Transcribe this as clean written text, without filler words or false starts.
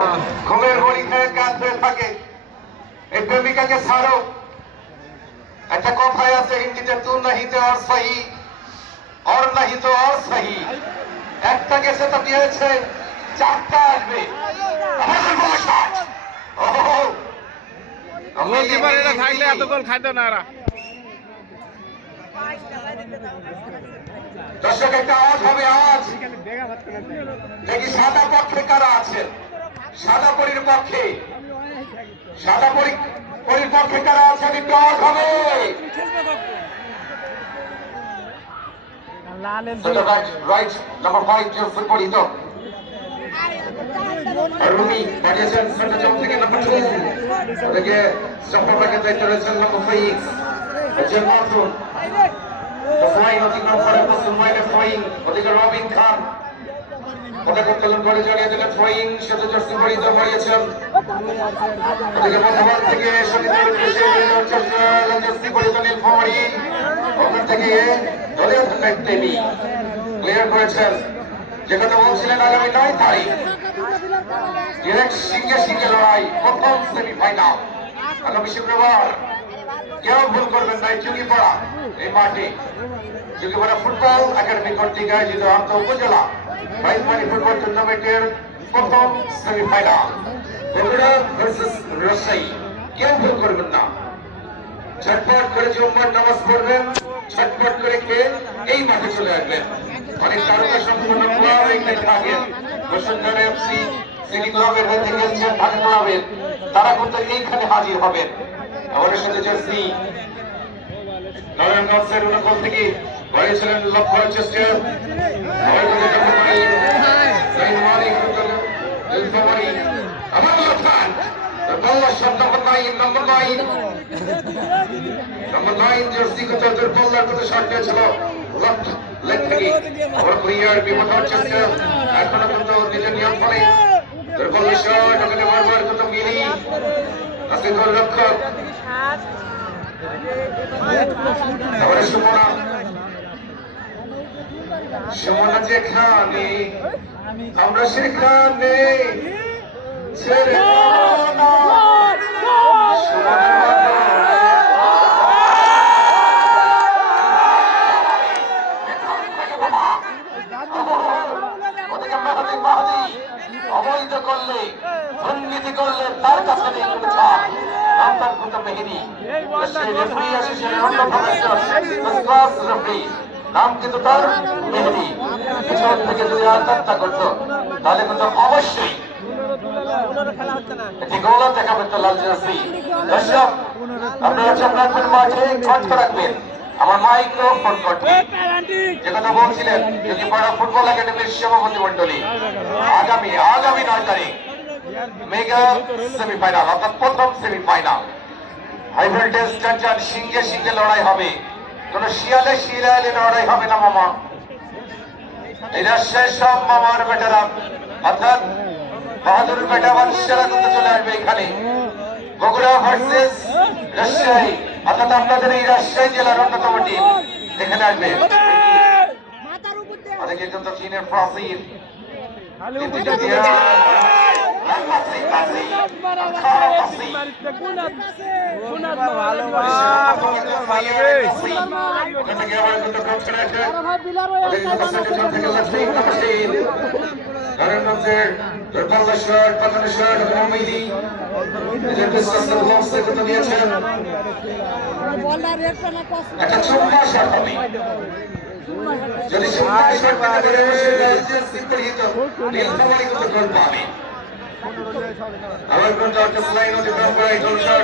ঘুমের পরীক্ষায় কাজ হয়ে থাকে এই প্রেমিকাকে ছাড়ো। একটা কথাই আছে হিন্দিতে, তু নাহি তো আর সহি, আর নাহি তো আর সহি। একটা গেছে তো দিয়েছে, চারটা আসবে। আমাদের বয়স আট। ওহো, গোলকিপার এটা থাকলে এত গোল খাইতো না এরা। দর্শক একটা আওয়াজ হবে, আওয়াজ দেখি সাদা পক্ষে কারা আছেন। সাদা পরীর পক্ষে, সাদা পরীর পক্ষে কারা আছেন, একটু আওয়াজ হবে। রাইট নাম্বার 5 জোসেফ পরিতো রুমি পাঠিয়েছেন সেন্টার জোন থেকে নাম্বার 2 ওদিকে স্টপার ব্যাকের দায়িত্ব রয়েছেন নাম্বার 6 এজেন্ট মাসুদ। ফ্লাইং অতিক্রম করে মুসলমানের ফ্লাইং, ওদিকে রবিন খান পতাকা উত্তোলন করে জানিয়ে দিলেন ফ্লাইং সাথে জার্সি পরিহিত করিয়েছেন। ওদিকে মধ্যভাগ থেকে শহীদুল জার্সি পরিহিত নীলফামারী, ওখান থেকে দলীয় প্রেমী ক্লিয়ার করেছেন। যে কথা বলছিলেন আগামী 9 তারিখ ডিরেক্ট সিঙ্গে সিঙ্গে লড়াই, প্রথম সেমিফাইনাল আগামী শুক্রবার। কেউ ভুল করবেন না, চুকিপাড়া এই মাঠে চুকিপাড়া ফুটবল একাডেমি কর্তৃক আয়োজিত আন্তঃ উপজেলা প্রাইজ মানি ফুটবল টুর্নামেন্টের প্রথম সেমিফাইনাল বগুড়া ভার্সেস রাজশাহী। কেউ ভুল করবেন না, ঝটপট করে জুম্মার নামাজ পড়বেন, ঝটপট করে খেয়ে এই মাঠে চলে আসবেন। অনেক তারকা সম্পূর্ণ ক্লাব এখানে থাকেন, বসুন্ধরা এফসি, সিটি ক্লাবের হয়ে খেলছেন ঢাকা ক্লাবের, তারা কিন্তু এইখানে হাজির হবেন। আমাদের সাথে জার্সি নারায়ণগঞ্জের অনুকূল থেকে হয়েছিলেন লক্ষ্য চেষ্টা নম্বর 9 জার্সি কত দুর্বলার কত শট দিয়েছিল লেগ থেকে ওভার ক্লিয়ার বিপদ হচ্ছে। এখনো কিন্তু নিজের নিয়ম ফলে দুর্বল শট, ওখানে বারবার কত মিলি আছে গোলরক্ষক। তারপরে সুমনা যেখানে আমরা সেখানে ছেড়ে অবৈধ করলে দুর্নীতি করলে তার কাছে নেই কোনো ছাড়। নামদার কিন্তু মেহেদি রেফারি অ্যাসোসিয়েশনের অন্যতম ক্লাস রেফারি, নাম কিন্তু তার মেহেদি। পিছন থেকে যদি আত্মহত্যা করতো তাহলে কিন্তু অবশ্যই একটি গোল দেখা পেত লাল জার্সি। দর্শক আপনারা চোখ রাখবেন, মাঠে কণ্ঠ রাখবেন, আমার মাইক্রোফোন করবে। যে কথা বলছিলেন যদি পাড়া ফুটবল একাডেমির সভাপতি মন্ডলী আগামী 9 তারিখ মেগা সেমিফাইনাল অর্থাৎ প্রথম সেমিফাইনাল হাই ভোল্টেজ টানচান সিঙ্গে সিঙ্গে লড়াই হবে, কোন শিয়ালে শিয়ালে লড়াই হবে না মামা। এই রাজশাহী সব মামার বেটারা অর্থাৎ বাহাদুর বেটা বাদশারা কিন্তু চলে আসবে এখানে। বগুড়া ভার্সেস রাজশাহী অর্থাৎ আপনাদের এই রাজশাহী জেলার অন্যতম টিম এখানে আসবে। অনেকে কিন্তু চীনের প্রাচীর নারায়ণগঞ্জের দুর্বলেশ্বর পাতনেশ্বর মমিনী নিজের বিশ্বস্ত দিয়েছেন। একটা চুম্মা শট হবে, যদি চুম্মা শট পেতে নীলফামারী কিন্তু গোল পাবে। আবার কিন্তু একটা লাইন অতিক্রম করে